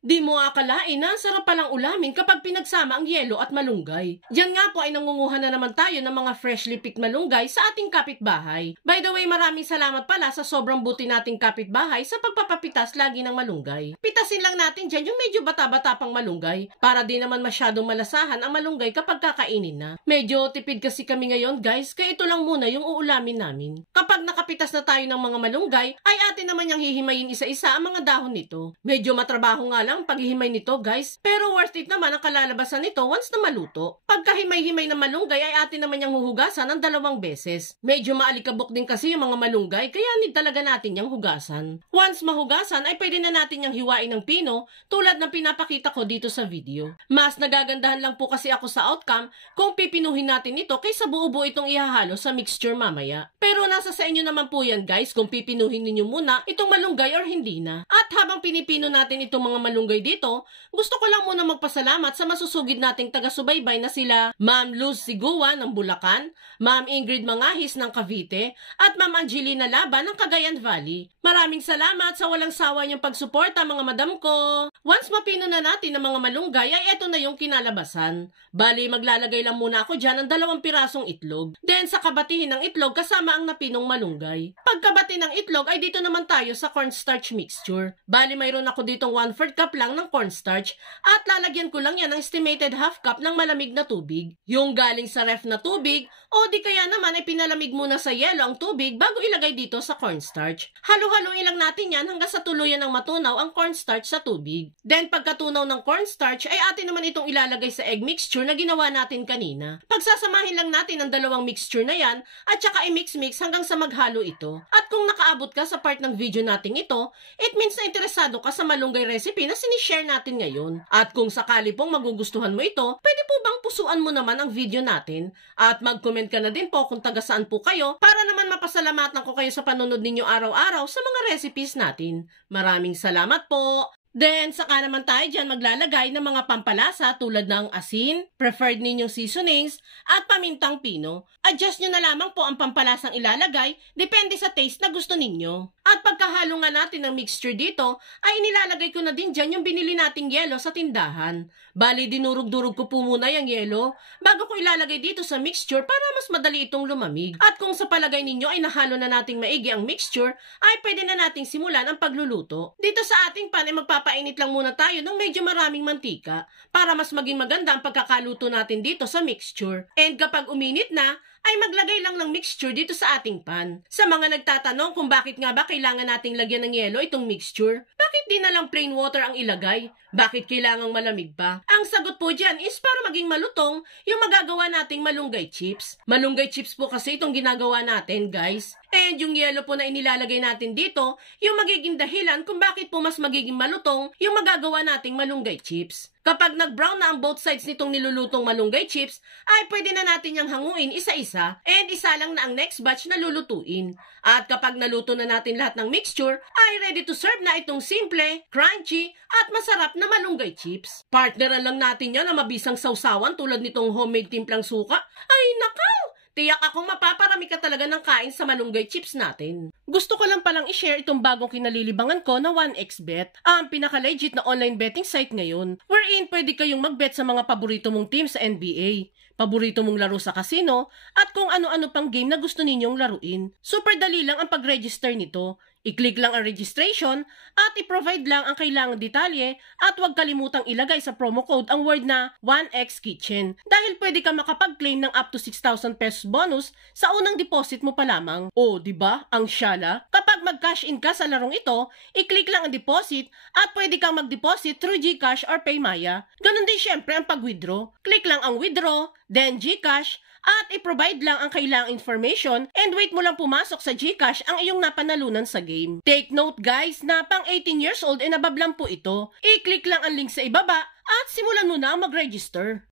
Di mo akalain na sarap palang ulamin kapag pinagsama ang yelo at malunggay. Diyan nga po ay nangunguha na naman tayo ng mga freshly picked malunggay sa ating kapitbahay. By the way, maraming salamat pala sa sobrang buti nating kapitbahay sa pagpapapitas lagi ng malunggay. Pitasin lang natin dyan yung medyo bata-bata pang malunggay para di naman masyadong malasahan ang malunggay kapag kakainin na. Medyo tipid kasi kami ngayon guys, kaya ito lang muna yung uulamin namin. Kapag nakapitas na tayo ng mga malunggay, ay atin naman yung hihimayin isa-isa ang mga dahon nito. Medyo matrabaho nga lang paghihimay nito guys, pero worth it naman ang kalalabasan nito once na maluto. Pagkahimay-himay ng malunggay ay atin naman yung huhugasan ng 2 beses. Medyo maalikabok din kasi yung mga malunggay kaya need talaga natin yung hugasan. Once mahugasan ay pwede na natin yung hiwain ng pino tulad ng pinapakita ko dito sa video. Mas nagagandahan lang po kasi ako sa outcome kung pipinuhin natin ito kaysa buo-buo itong ihahalo sa mixture mamaya. Pero nasa sa inyo naman po yan guys kung pipinuhin ninyo muna itong malunggay or hindi na. At habang pinipino natin itong mga malunggay dito, gusto ko lang muna magpasalamat sa masusugid nating taga-subaybay na sila Ma'am Luz Sigua ng Bulacan, Ma'am Ingrid Mangahis ng Cavite, at Ma'am Angelina Laba ng Cagayan Valley. Maraming salamat sa walang sawa niyong pagsuporta mga madam ko. Once mapino na natin ang mga malunggay ay eto na yung kinalabasan. Bali maglalagay lang muna ako dyan ng 2 pirasong itlog. Then sa kabatihin ng itlog kasama ang napinong malunggay. Pagkabati ng itlog ay dito naman tayo sa cornstarch mixture. Bali mayroon ako ditong 1/4 cup lang ng cornstarch at lalagyan ko lang yan ng estimated half cup ng malamig na tubig. Yung galing sa ref na tubig o di kaya naman ay pinalamig muna sa yelo ang tubig bago ilagay dito sa cornstarch. Halo-haloin lang natin yan hanggang sa tuluyan ng matunaw ang cornstarch sa tubig. Then pagkatunaw ng cornstarch ay atin naman itong ilalagay sa egg mixture na ginawa natin kanina. Pagsasamahin lang natin ang 2 mixture na yan at saka i-mix-mix hanggang sa maghalo ito. At kung nakaabot ka sa part ng video natin ito, it means na interesado ka sa malunggay recipe na sinishare natin ngayon. At kung sakali pong magugustuhan mo ito, pwede po bang pusuan mo naman ang video natin? At mag-comment ka na din po kung taga saan po kayo para naman mapasalamatan ko kayo sa panunod ninyo araw-araw sa mga recipes natin. Maraming salamat po! Then, saka naman tayo dyan maglalagay ng mga pampalasa tulad ng asin, preferred ninyong seasonings, at pamintang pino. Adjust nyo na lamang po ang pampalasang ilalagay, depende sa taste na gusto ninyo. At pagkahalo nga natin ng mixture dito, ay inilalagay ko na din dyan yung binili nating yelo sa tindahan. Bali, dinurog-durog ko po muna yung yelo bago ko ilalagay dito sa mixture para mas madali itong lumamig. At kung sa palagay ninyo ay nahalo na nating maigi ang mixture, ay pwede na nating simulan ang pagluluto. Dito sa ating pan ay magpapainit lang muna tayo ng medyo maraming mantika para mas maging maganda ang pagkakaluto natin dito sa mixture. And kapag uminit na, ay maglagay lang ng mixture dito sa ating pan. Sa mga nagtatanong kung bakit nga ba kailangan nating lagyan ng yelo itong mixture, bakit di na lang plain water ang ilagay? Bakit kailangang malamig pa? Ang sagot po dyan is para maging malutong yung magagawa nating malunggay chips. Malunggay chips po kasi itong ginagawa natin guys. And yung yelo po na inilalagay natin dito, yung magiging dahilan kung bakit po mas magiging malutong yung magagawa nating malunggay chips. Kapag nag-brown na ang both sides nitong nilulutong malunggay chips, ay pwede na natin yung hanguin isa-isa and isa lang na ang next batch na lulutuin. At kapag naluto na natin lahat ng mixture, ay ready to serve na itong simple, crunchy, at masarap na malunggay chips. Partneran lang natin yan na mabisang sausawan tulad nitong homemade timplang suka. Ay nakaw! Tiyak akong mapaparami ka talaga ng kain sa malunggay chips natin. Gusto ko lang palang i-share itong bagong kinalilibangan ko na 1xBet, ang pinaka-legit na online betting site ngayon, wherein pwede kayong mag-bet sa mga paborito mong team sa NBA, paborito mong laro sa casino, at kung ano-ano pang game na gusto ninyong laruin. Super dali lang ang pag-register nito. I-click lang ang registration at i-provide lang ang kailangang detalye at huwag kalimutang ilagay sa promo code ang word na 1xKitchen dahil pwede ka makapag-claim ng up to 6,000 pesos bonus sa unang deposit mo pa lamang. O, di ba? Ang syala. Kapag mag-cash in ka sa larong ito, i-click lang ang deposit at pwede kang mag-deposit through GCash or Paymaya. Ganon din syempre ang pag-withdraw. Click lang ang withdraw, then GCash, at i-provide lang ang kailangang information and wait mo lang pumasok sa GCash ang iyong napanalunan sa game. Take note guys na pang 18 years old and above lang po ito. I-click lang ang link sa ibaba at simulan mo na mag-register.